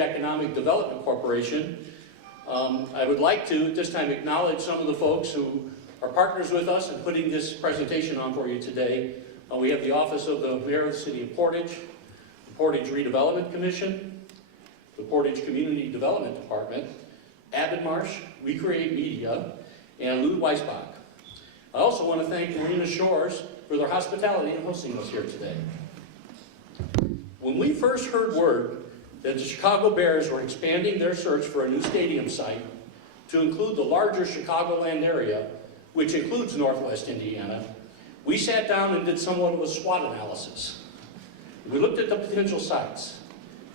Economic Development Corporation. I would like to at this time acknowledge some of the folks who are partners with us in putting this presentation on for you today. We have the Office of the Mayor of the City of Portage, the Portage Redevelopment Commission, the Portage Community Development Department, Marsh, We Create Media, and Lou Weisbach. I also want to thank Marina Shores for their hospitality in hosting us here today. When we first heard word that the Chicago Bears were expanding their search for a new stadium site to include the larger Chicagoland area, which includes Northwest Indiana, we sat down and did somewhat of a SWOT analysis. We looked at the potential sites,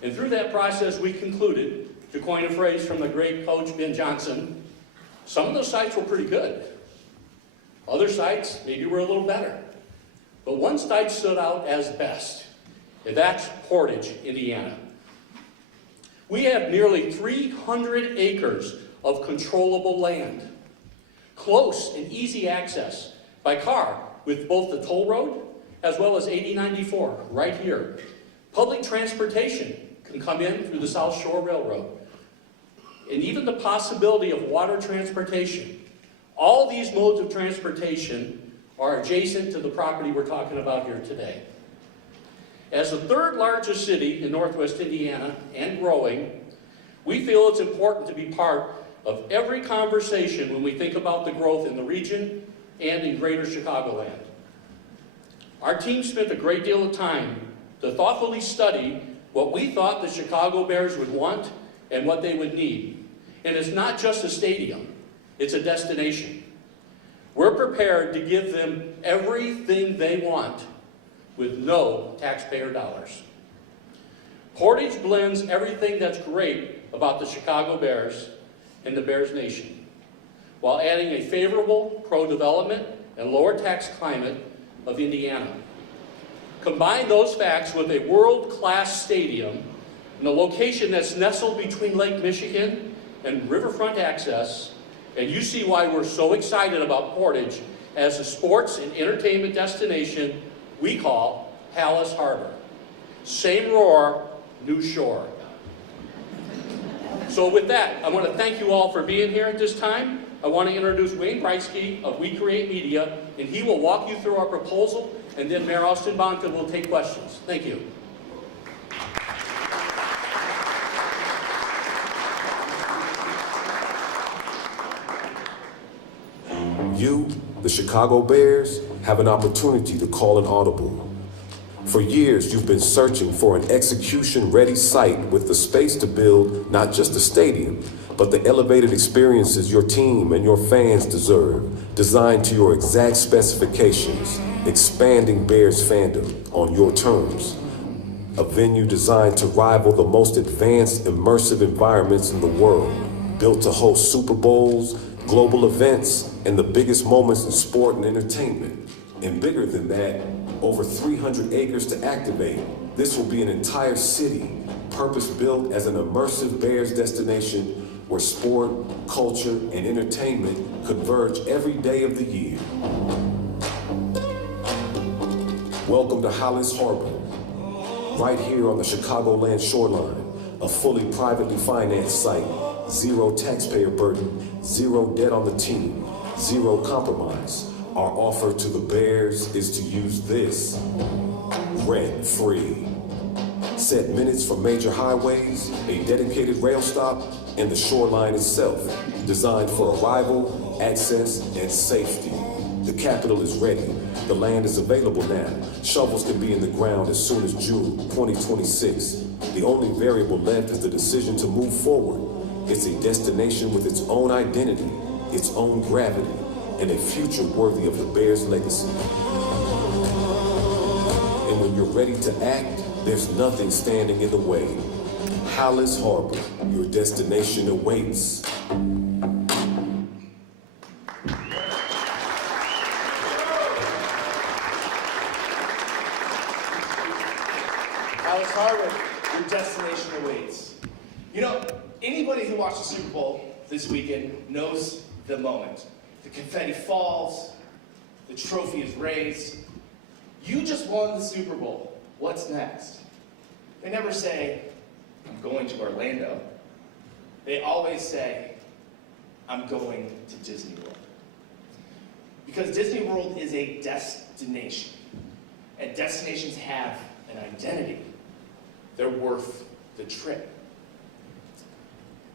and through that process we concluded, to coin a phrase from the great coach Ben Johnson, some of those sites were pretty good. Other sites maybe were a little better. But one site stood out as best, and that's Portage, Indiana. We have nearly 300 acres of controllable land, close and easy access by car with both the toll road as well as 8094 right here. Public transportation can come in through the South Shore Railroad, and even the possibility of water transportation. All these modes of transportation are adjacent to the property we're talking about here today. As the third largest city in Northwest Indiana and growing, we feel it's important to be part of every conversation when we think about the growth in the region and in greater Chicagoland. Our team spent a great deal of time to thoughtfully study what we thought the Chicago Bears would want and what they would need. And it's not just a stadium, it's a destination. We're prepared to give them everything they want with no taxpayer dollars. Portage blends everything that's great about the Chicago Bears and the Bears Nation, while adding a favorable pro-development and lower tax climate of Indiana. Combine those facts with a world-class stadium in a location that's nestled between Lake Michigan and riverfront access, and you see why we're so excited about Portage as a sports and entertainment destination we call Halas Harbor. Same roar, new shore. So with that, I want to thank you all for being here at this time. I want to introduce Wayne Breitsky of We Create Media, and he will walk you through our proposal, and then Mayor Austin Bonka will take questions. Thank you. You, the Chicago Bears, have an opportunity to call an audible. For years, you've been searching for an execution-ready site with the space to build not just a stadium, but the elevated experiences your team and your fans deserve, designed to your exact specifications, expanding Bears fandom on your terms. A venue designed to rival the most advanced immersive environments in the world, built to host Super Bowls, global events, and the biggest moments in sport and entertainment. And bigger than that, over 300 acres to activate. This will be an entire city, purpose-built as an immersive Bears destination where sport, culture, and entertainment converge every day of the year. Welcome to Halas Harbor, right here on the Chicagoland shoreline, a fully privately financed site. Zero taxpayer burden, zero debt on the team, zero compromise. Our offer to the Bears is to use this rent-free. Set minutes from major highways, a dedicated rail stop, and the shoreline itself, designed for arrival, access, and safety. The capital is ready. The land is available now. Shovels can be in the ground as soon as June 2026. The only variable left is the decision to move forward. It's a destination with its own identity, its own gravity, and a future worthy of the Bears' legacy. And when you're ready to act, there's nothing standing in the way. Halas Harbor, your destination awaits. Halas Harbor, your destination awaits. You know, anybody who watched the Super Bowl this weekend knows the moment. The confetti falls, the trophy is raised. You just won the Super Bowl. What's next? They never say, I'm going to Orlando, they always say, I'm going to Disney World. Because Disney World is a destination, and destinations have an identity. They're worth the trip.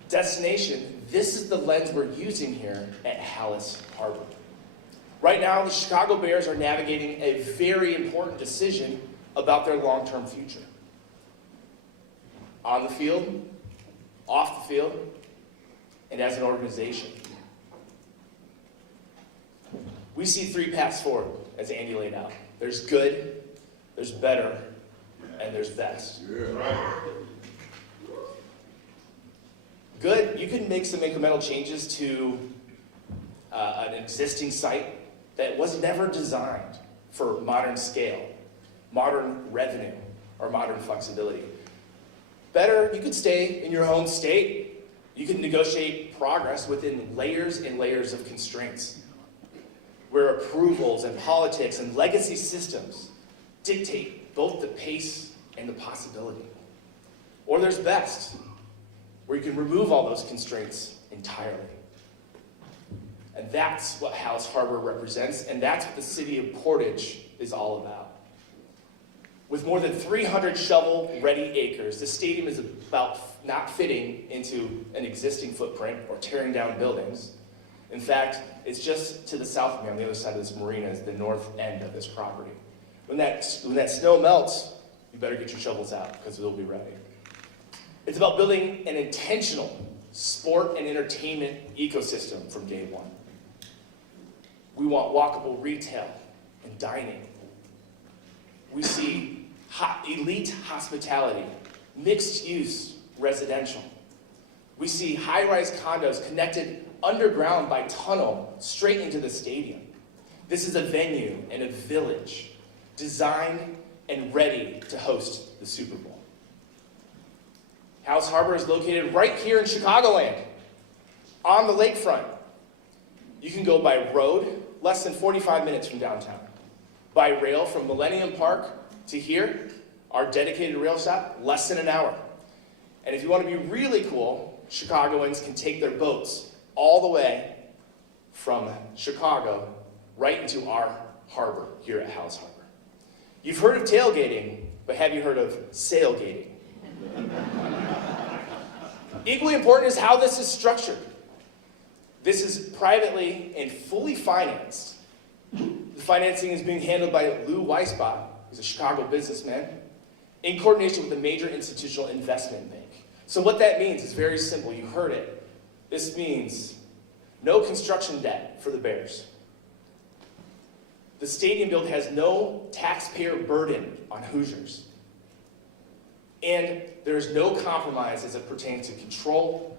Destination, this is the lens we're using here at Halas Harbor. Right now, the Chicago Bears are navigating a very important decision about their long-term future. On the field, off the field, and as an organization. We see 3 paths forward, as Andy laid out. There's good, there's better, and there's best. Good, you can make some incremental changes to an existing site that was never designed for modern scale, modern revenue, or modern flexibility. Better, you could stay in your home state. You can negotiate progress within layers and layers of constraints, where approvals and politics and legacy systems dictate both the pace and the possibility. Or there's best, where you can remove all those constraints entirely. And that's what Halas Harbor represents, and that's what the city of Portage is all about. With more than 300 shovel-ready acres, the stadium is about not fitting into an existing footprint or tearing down buildings. In fact, it's just to the south of me, on the other side of this marina, is the north end of this property. When that snow melts, you better get your shovels out, because they'll be ready. It's about building an intentional sport and entertainment ecosystem from day one. We want walkable retail and dining. We see elite hospitality, mixed-use residential. We see high-rise condos connected underground by tunnel straight into the stadium. This is a venue and a village designed and ready to host the Super Bowl. Halas Harbor is located right here in Chicagoland, on the lakefront. You can go by road, less than 45 minutes from downtown. By rail from Millennium Park to here, our dedicated rail stop, less than an hour. And if you want to be really cool, Chicagoans can take their boats all the way from Chicago right into our harbor here at Halas Harbor. You've heard of tailgating, but have you heard of sailgating? Equally important is how this is structured. This is privately and fully financed. The financing is being handled by Lou Weisbach, who's a Chicago businessman, in coordination with a major institutional investment bank. So what that means is very simple. You heard it. This means no construction debt for the Bears. The stadium build has no taxpayer burden on Hoosiers. And there is no compromise as it pertains to control,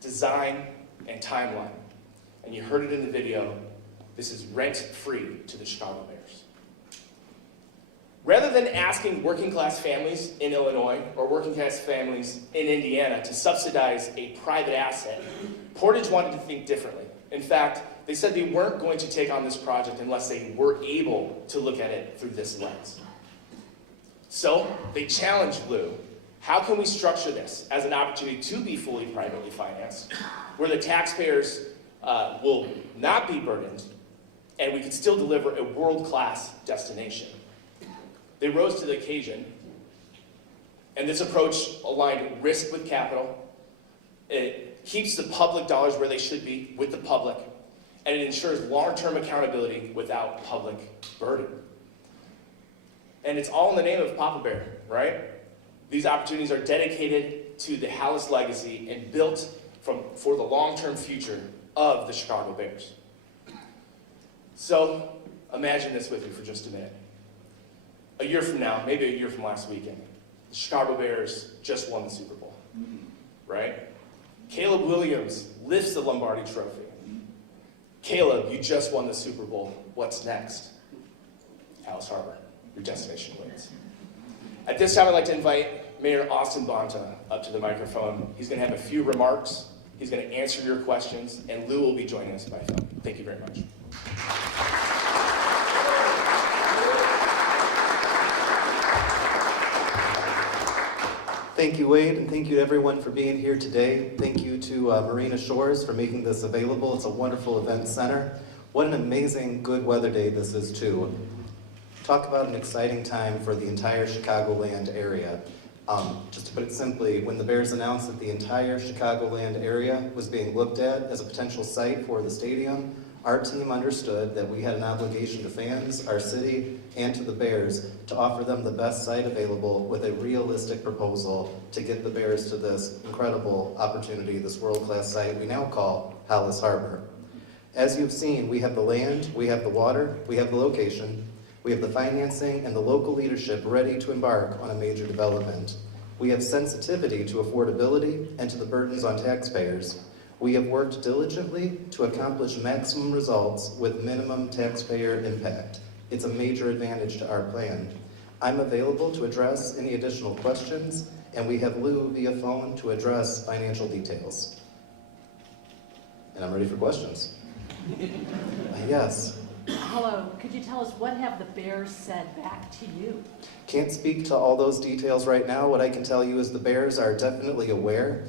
design, and timeline. And you heard it in the video. This is rent-free to the Chicago Bears. Rather than asking working-class families in Illinois or working-class families in Indiana to subsidize a private asset, Portage wanted to think differently. In fact, they said they weren't going to take on this project unless they were able to look at it through this lens. So they challenged Lou. How can we structure this as an opportunity to be fully privately financed, where the taxpayers will not be burdened, and we can still deliver a world-class destination? They rose to the occasion, and this approach aligned risk with capital. It keeps the public dollars where they should be, with the public, and it ensures long-term accountability without public burden. And it's all in the name of Papa Bear, right? These opportunities are dedicated to the Halas legacy and built for the long-term future of the Chicago Bears. So imagine this with me for just a minute. A year from now, maybe a year from last weekend, the Chicago Bears just won the Super Bowl, right? Caleb Williams lifts the Lombardi Trophy. Caleb, you just won the Super Bowl. What's next? Halas Harbor, your destination wins. At this time, I'd like to invite Mayor Austin Bonta up to the microphone. He's going to have a few remarks. He's going to answer your questions, and Lou will be joining us by phone. Thank you very much. Thank you, Wade, and thank you to everyone for being here today. Thank you to Marina Shores for making this available. It's a wonderful event center. What an amazing good weather day this is too. Talk about an exciting time for the entire Chicagoland area. Just to put it simply, when the Bears announced that the entire Chicagoland area was being looked at as a potential site for the stadium, our team understood that we had an obligation to fans, our city, and to the Bears to offer them the best site available with a realistic proposal to get the Bears to this incredible opportunity, this world-class site we now call Halas Harbor. As you've seen, we have the land, we have the water, we have the location, we have the financing and the local leadership ready to embark on a major development. We have sensitivity to affordability and to the burdens on taxpayers. We have worked diligently to accomplish maximum results with minimum taxpayer impact. It's a major advantage to our plan. I'm available to address any additional questions, and we have Lou via phone to address financial details. And I'm ready for questions. Yes. Hello, could you tell us what have the Bears said back to you? Can't speak to all those details right now. What I can tell you is the Bears are definitely aware.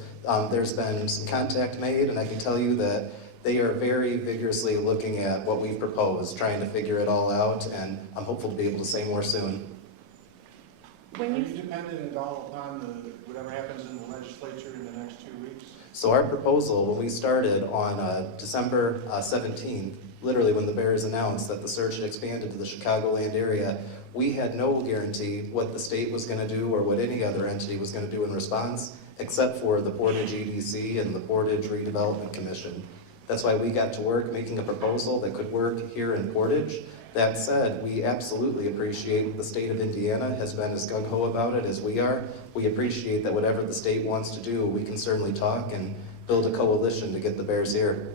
There's been some contact made, and I can tell you that they are very vigorously looking at what we've proposed, trying to figure it all out, and I'm hopeful to be able to say more soon. When Are you you dependent at all upon whatever happens in the legislature in the next 2 weeks? So our proposal, when we started on December 17th, literally when the Bears announced that the search had expanded to the Chicagoland area, we had no guarantee what the state was going to do or what any other entity was going to do in response, except for the Portage EDC and the Portage Redevelopment Commission. That's why we got to work making a proposal that could work here in Portage. That said, we absolutely appreciate the state of Indiana has been as gung-ho about it as we are. We appreciate that whatever the state wants to do, we can certainly talk and build a coalition to get the Bears here.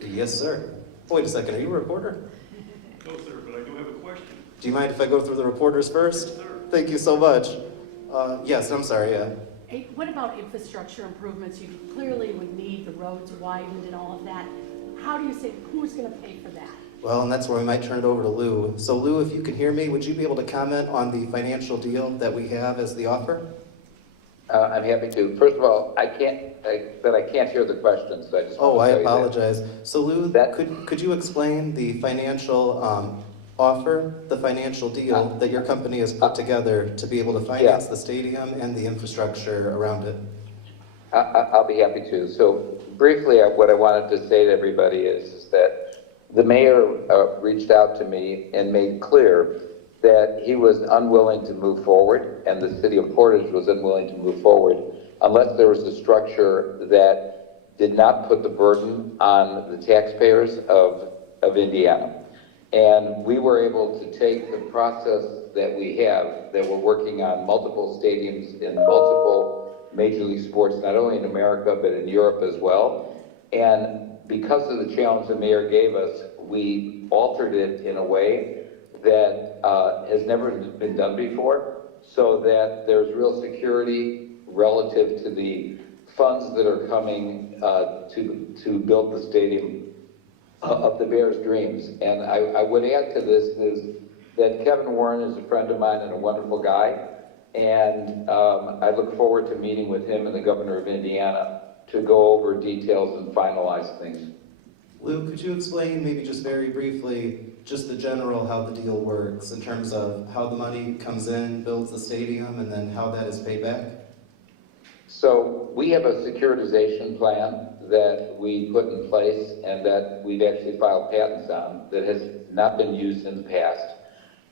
Yes, sir. Wait a second, are you a reporter? No, sir, but I do have a question. Do you mind if I go through the reporters first? Yes, sir. Thank you so much. Yes, I'm sorry, yeah. Hey, what about infrastructure improvements? You clearly would need the roads widened and all of that. How do you say, who's going to pay for that? Well, and that's where we might turn it over to Lou. So Lou, if you can hear me, would you be able to comment on the financial deal that we have as the offer? I'm happy to. First of all, I can't hear the question, so I just Oh, want I to tell you that. apologize. So Lou, could you explain the financial offer, the financial deal that your company has put together to be able to finance the stadium and the infrastructure around it? I'll be happy to. So briefly, what I wanted to say to everybody is that the mayor reached out to me and made clear that he was unwilling to move forward, and the city of Portage was unwilling to move forward unless there was a structure that did not put the burden on the taxpayers of Indiana. And we were able to take the process that we have, that we're working on multiple stadiums in multiple major league sports, not only in America, but in Europe as well. And because of the challenge the mayor gave us, we altered it in a way that has never been done before, so that there's real security relative to the funds that are coming to build the stadium of the Bears' dreams. And I would add to this is that Kevin Warren is a friend of mine and a wonderful guy, and I look forward to meeting with him and the governor of Indiana to go over details and finalize things. Lou, could you explain maybe just very briefly just the general how the deal works in terms of how the money comes in, builds the stadium, and then how that is paid back? So we have a securitization plan that we put in place and that we've actually filed patents on that has not been used in the past,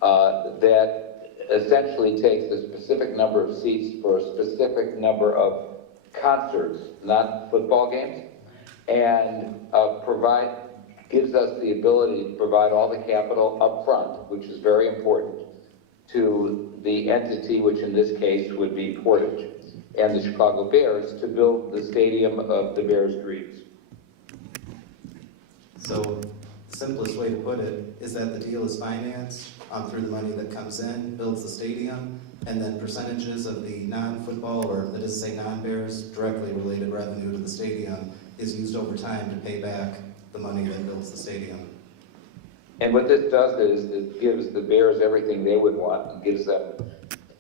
that essentially takes a specific number of seats for a specific number of concerts, not football games, and gives us the ability to provide all the capital up front, which is very important, to the entity, which in this case would be Portage and the Chicago Bears, to build the stadium of the Bears' dreams. So the simplest way to put it is that the deal is financed through the money that comes in, builds the stadium, and then percentages of the non-football, or let us say non-Bears, directly related revenue to the stadium is used over time to pay back the money that builds the stadium. And what this does is it gives the Bears everything they would want and gives them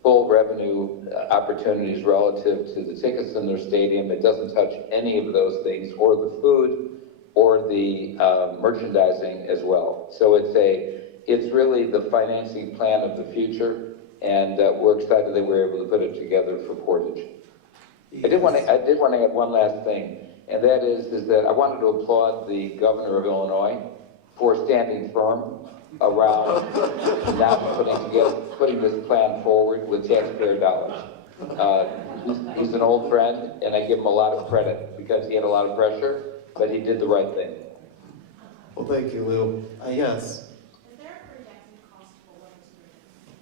full revenue opportunities relative to the tickets in their stadium. It doesn't touch any of those things, or the food, or the merchandising as well. So it's really the financing plan of the future, and we're excited that we're able to put it together for Portage. I did want to add one last thing, and that is that I wanted to applaud the governor of Illinois for standing firm around not putting this plan forward with taxpayer dollars. He's an old friend, and I give him a lot of credit because he had a lot of pressure, but he did the right thing. Well, thank you, Lou. Yes. Is there a projected cost for what is doing?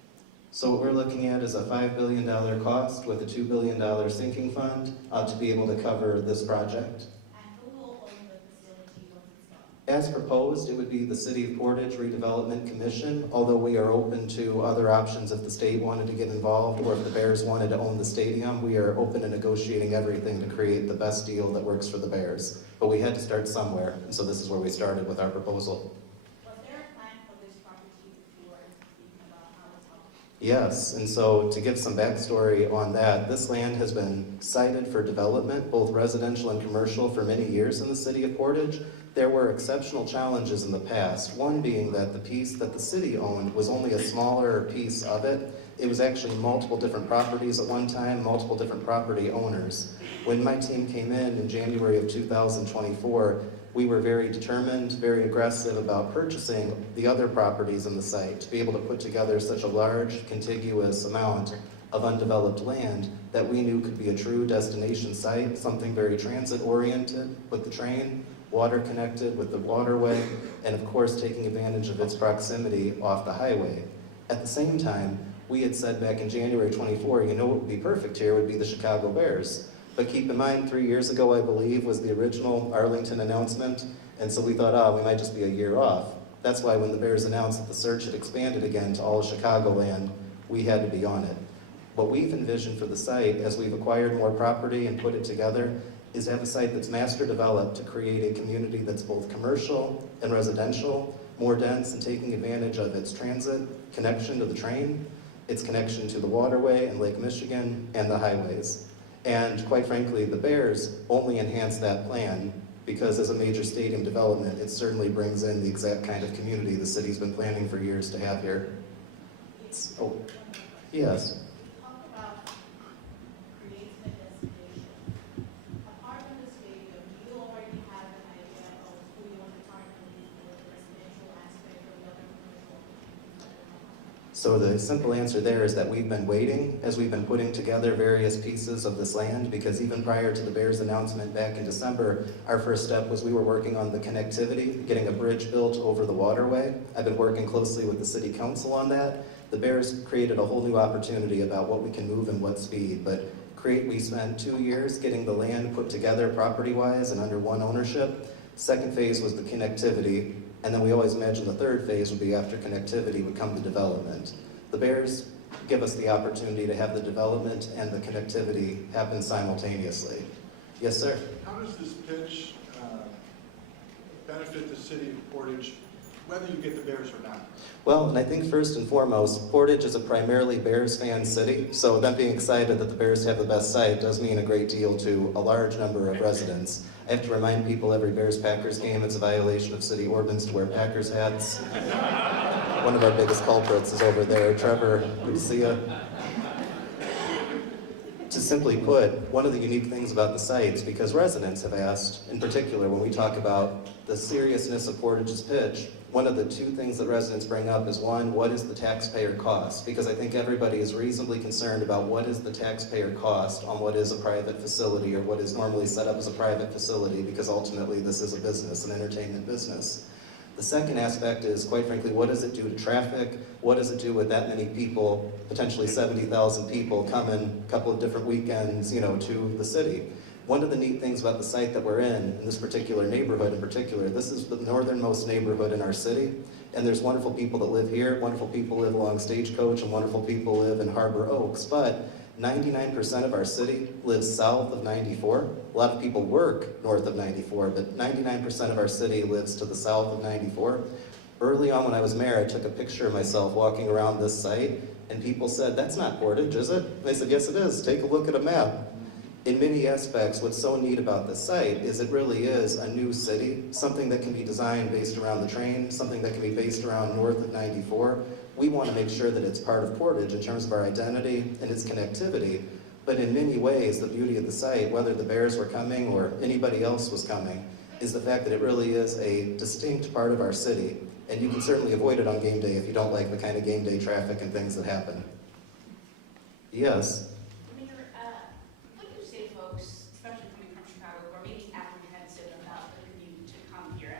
So what we're looking at is a $5 billion cost with a $2 billion sinking fund to be able to cover this project. And who will own the facility once it's done? As proposed, it would be the City of Portage Redevelopment Commission, although we are open to other options if the state wanted to get involved or if the Bears wanted to own the stadium. We are open to negotiating everything to create the best deal that works for the Bears. But we had to start somewhere, and so this is where we started with our proposal. Was there a plan for this property before speaking about Halas? Yes, and so to give some backstory on that, this land has been cited for development, both residential and commercial, for many years in the city of Portage. There were exceptional challenges in the past, one being that the piece that the city owned was only a smaller piece of it. It was actually multiple different properties at one time, multiple different property owners. When my team came in January of 2024, we were very determined, very aggressive about purchasing the other properties in the site to be able to put together such a large, contiguous amount of undeveloped land that we knew could be a true destination site, something very transit-oriented with the train, water connected with the waterway, and of course taking advantage of its proximity off the highway. At the same time, we had said back in January 24, you know what would be perfect here would be the Chicago Bears. But keep in mind, 3 years ago, I believe, was the original Arlington announcement, and so we thought, we might just be a year off. That's why when the Bears announced that the search had expanded again to all of Chicagoland, we had to be on it. What we've envisioned for the site, as we've acquired more property and put it together, is to have a site that's master developed to create a community that's both commercial and residential, more dense, and taking advantage of its transit connection to the train, its connection to the waterway and Lake Michigan, and the highways. And quite frankly, the Bears only enhance that plan because as a major stadium development, it certainly brings in the exact kind of community the city's been planning for years to have here. Oh, yes. You talked about creating a destination. Apart from the stadium, do you already have an idea of who you want to target for the residential aspect or the other commercial? So the simple answer there is that we've been waiting as we've been putting together various pieces of this land, because even prior to the Bears announcement back in December, our first step was we were working on the connectivity, getting a bridge built over the waterway. I've been working closely with the city council on that. The Bears created a whole new opportunity about what we can move and what speed, but we spent 2 years getting the land put together property-wise and under one ownership. Second phase was the connectivity. And then we always imagined the third phase would be after connectivity would come the development. The Bears give us the opportunity to have the development and the connectivity happen simultaneously. Yes, sir? How does this pitch benefit the city of Portage, whether you get the Bears or not? Well, and I think first and foremost, Portage is a primarily Bears fan city, so them being excited that the Bears have the best site does mean a great deal to a large number of residents. I have to remind people every Bears-Packers game, it's a violation of city ordinance to wear Packers hats. One of our biggest culprits is over there. Trevor, good to see you. To simply put, one of the unique things about the sites, because residents have asked, in particular when we talk about the seriousness of Portage's pitch, one of the two things that residents bring up is one, what is the taxpayer cost? Because I think everybody is reasonably concerned about what is the taxpayer cost on what is a private facility or what is normally set up as a private facility, because ultimately this is a business, an entertainment business. The second aspect is, quite frankly, what does it do to traffic? What does it do with that many people, potentially 70,000 people coming a couple of different weekends, to the city? One of the neat things about the site that we're in this particular neighborhood in particular, this is the northernmost neighborhood in our city, and there's wonderful people that live here, wonderful people live along Stagecoach, and wonderful people live in Harbor Oaks, but 99% of our city lives south of 94. A lot of people work north of 94, but 99% of our city lives to the south of 94. Early on when I was mayor, I took a picture of myself walking around this site, And people said, that's not Portage, is it? And I said, yes, it is. Take a look at a map. In many aspects, what's so neat about this site is it really is a new city, something that can be designed based around the train, something that can be based around north of 94. We want to make sure that it's part of Portage in terms of our identity and its connectivity. But in many ways, the beauty of the site, whether the Bears were coming or anybody else was coming, is the fact that it really is a distinct part of our city. And you can certainly avoid it on game day if you don't like the kind of game day traffic and things that happen. Yes? Mayor, what do you say folks, especially coming from Chicago, who are maybe apprehensive about the commute to come here?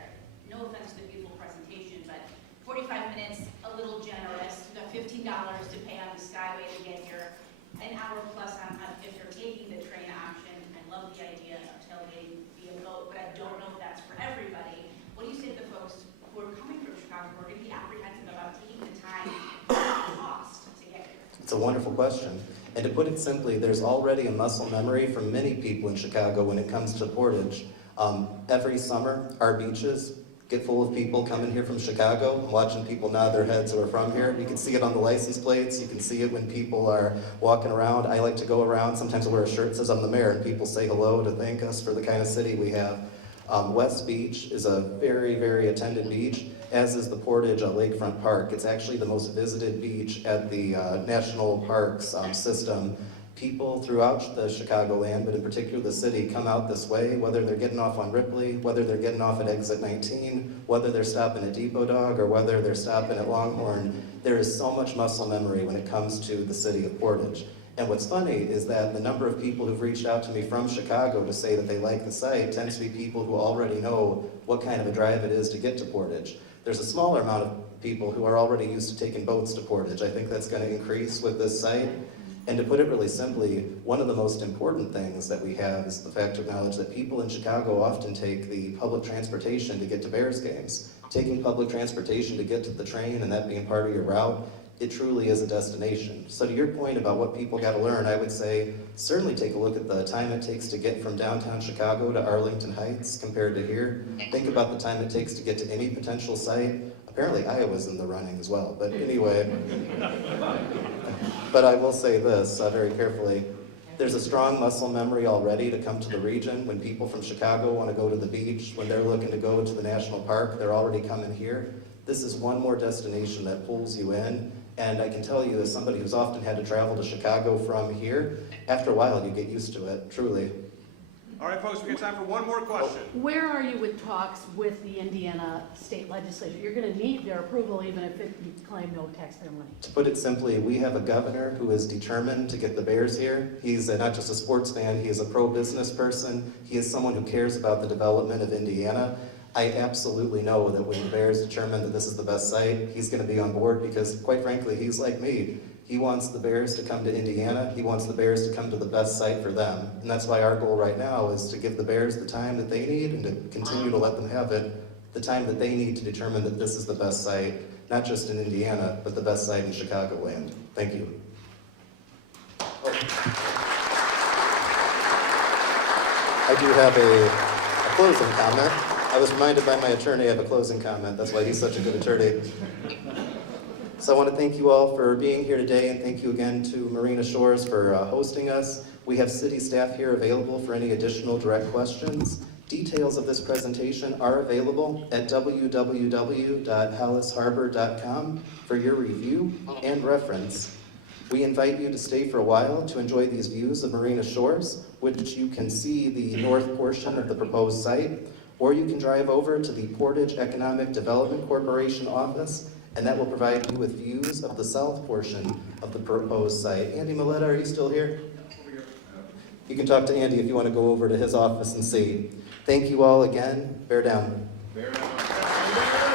No offense to the beautiful presentation, but 45 minutes, a little generous. You've got $15 to pay on the Skyway to get here. An hour plus on if they're taking the train option. I love the idea of tailgating via boat, but I don't know if that's for everybody. What do you say to the folks who are coming from Chicago who are going to be apprehensive about taking the time and cost to get here? It's a wonderful question. And to put it simply, there's already a muscle memory for many people in Chicago when it comes to Portage. Every summer, our beaches get full of people coming here from Chicago. I'm watching people nod their heads who are from here. You can see it on the license plates. You can see it when people are walking around. I like to go around. Sometimes I wear a shirt that says I'm the mayor, and people say hello to thank us for the kind of city we have. West Beach is a very, very attended beach, as is the Portage Lakefront Park. It's actually the most visited beach at the National Parks system. People throughout the Chicagoland, but in particular the city, come out this way, whether they're getting off on Ripley, whether they're getting off at exit 19, whether they're stopping at Depot Dog, or whether they're stopping at Longhorn. There is so much muscle memory when it comes to the city of Portage. And what's funny is that the number of people who've reached out to me from Chicago to say that they like the site tends to be people who already know what kind of a drive it is to get to Portage. There's a smaller amount of people who are already used to taking boats to Portage. I think that's going to increase with this site. And to put it really simply, one of the most important things that we have is the fact to acknowledge that people in Chicago often take the public transportation to get to Bears games. Taking public transportation to get to the train and that being part of your route, it truly is a destination. So to your point about what people got to learn, I would say certainly take a look at the time it takes to get from downtown Chicago to Arlington Heights compared to here. Think about the time it takes to get to any potential site. Apparently Iowa's in the running as well, but anyway. But I will say this very carefully. There's a strong muscle memory already to come to the region. When people from Chicago want to go to the beach, when they're looking to go to the national park, they're already coming here. This is one more destination that pulls you in. And I can tell you, as somebody who's often had to travel to Chicago from here, after a while you get used to it, truly. All right, folks, we got time for one more question. Where are you with talks with the Indiana state legislature? You're going to need their approval even if you claim no taxpayer money. To put it simply, we have a governor who is determined to get the Bears here. He's not just a sports fan, he is a pro-business person. He is someone who cares about the development of Indiana. I absolutely know that when the Bears determine that this is the best site, he's going to be on board because, quite frankly, he's like me. He wants the Bears to come to Indiana. He wants the Bears to come to the best site for them. And that's why our goal right now is to give the Bears the time that they need and to continue to let them have it, the time that they need to determine that this is the best site, not just in Indiana, but the best site in Chicagoland. Thank you. I do have a closing comment. I was reminded by my attorney I have a closing comment. That's why he's such a good attorney. So I want to thank you all for being here today, and thank you again to Marina Shores for hosting us. We have city staff here available for any additional direct questions. Details of this presentation are available at www.halasharbor.com for your review and reference. We invite you to stay for a while to enjoy these views of Marina Shores, which you can see the north portion of the proposed site, or you can drive over to the Portage Economic Development Corporation office, and that will provide you with views of the south portion of the proposed site. Andy Milletta, are you still here? You can talk to Andy if you want to go over to his office and see. Thank you all again. Bear down. Bear down.